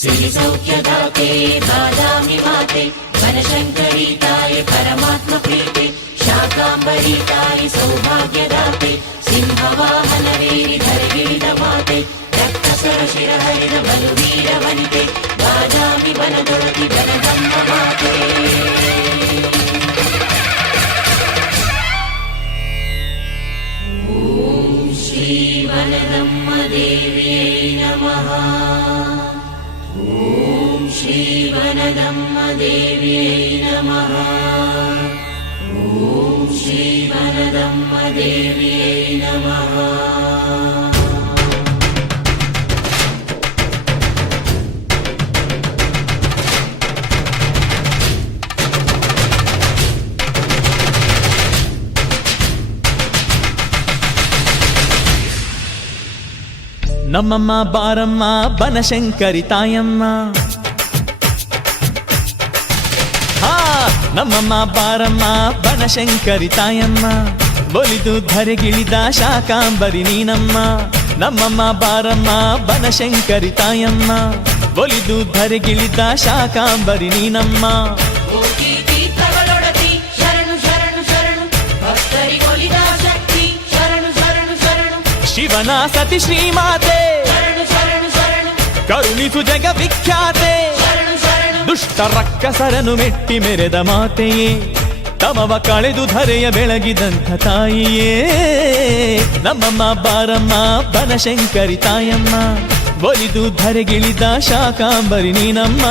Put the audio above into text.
ಸಿರಿ ಸೌಖ್ಯದಾತೆ ಬಾದಾಮಿ ಮಾತೆ ಬನಶಂಕರಿ ತಾಯಿ ಪರಮಾತ್ಮ ಪ್ರೀತೆ ಶಾಕಾಂಬರಿ ತಾಯಿ ಸೌಭಾಗ್ಯದಾತೆ ಸಿಂಹವಾಹನವೇರಿ ಧರೆಗಿಳಿದ ಮಾತೆ ರಕ್ತಸರ ಶಿರಹರಿದ ಬಲು ವೀರ ವನಿತೆ ಬಾದಾಮಿ ಬನದೊಳಗಿ ಬನಗಮ್ಮ ಮಾತೆ. ಓಂ ಶ್ರೀ ವನದಮ್ಮ ದೇವಿಯೈ ನಮಃ. ಓಂ ಶ್ರೀ ವನದಮ್ಮ ದೇವಿಯೈ ನಮಃ. ಓಂ ಶ್ರೀ ವನದಮ್ಮ ದೇವಿಯೈ ನಮಃ. ನಮ್ಮಮ್ಮ ಬಾರಮ್ಮ ಬನಶಂಕರಿ ತಾಯಮ್ಮ. ನಮ್ಮಮ್ಮ ಬಾರಮ್ಮ ಬನಶಂಕರಿ ತಾಯಮ್ಮ, ಒಲಿದು ಧರೆಗಿಳಿದ ಶಾಕಾಂಬರಿ ನೀನಮ್ಮ. ನಮ್ಮಮ್ಮ ಬಾರಮ್ಮ ಬನಶಂಕರಿ ತಾಯಮ್ಮ, ಒಲಿದು ಧರೆಗಿಳಿದ ಶಾಕಾಂಬರಿ ನೀನಮ್ಮ. ಶಿವನ ಸತಿ ಶ್ರೀಮಾತೆ ಕರುಣಿಸು ಜಗ ವಿಖ್ಯಾತೆ, ದುಷ್ಟ ರಕ್ಕಸರನು ಮೆಟ್ಟಿ ಮೆರೆದ ಮಾತೆಯೇ, ತಮವ ಕಳೆದು ಧರೆಯ ಬೆಳಗಿದಂಥ ತಾಯಿಯೇ. ನಮ್ಮಮ್ಮ ಬಾರಮ್ಮ ಬನಶಂಕರಿ ತಾಯಮ್ಮ, ಒಲಿದು ಧರೆಗಿಳಿದ ಶಾಕಾಂಬರಿ ನೀನಮ್ಮ.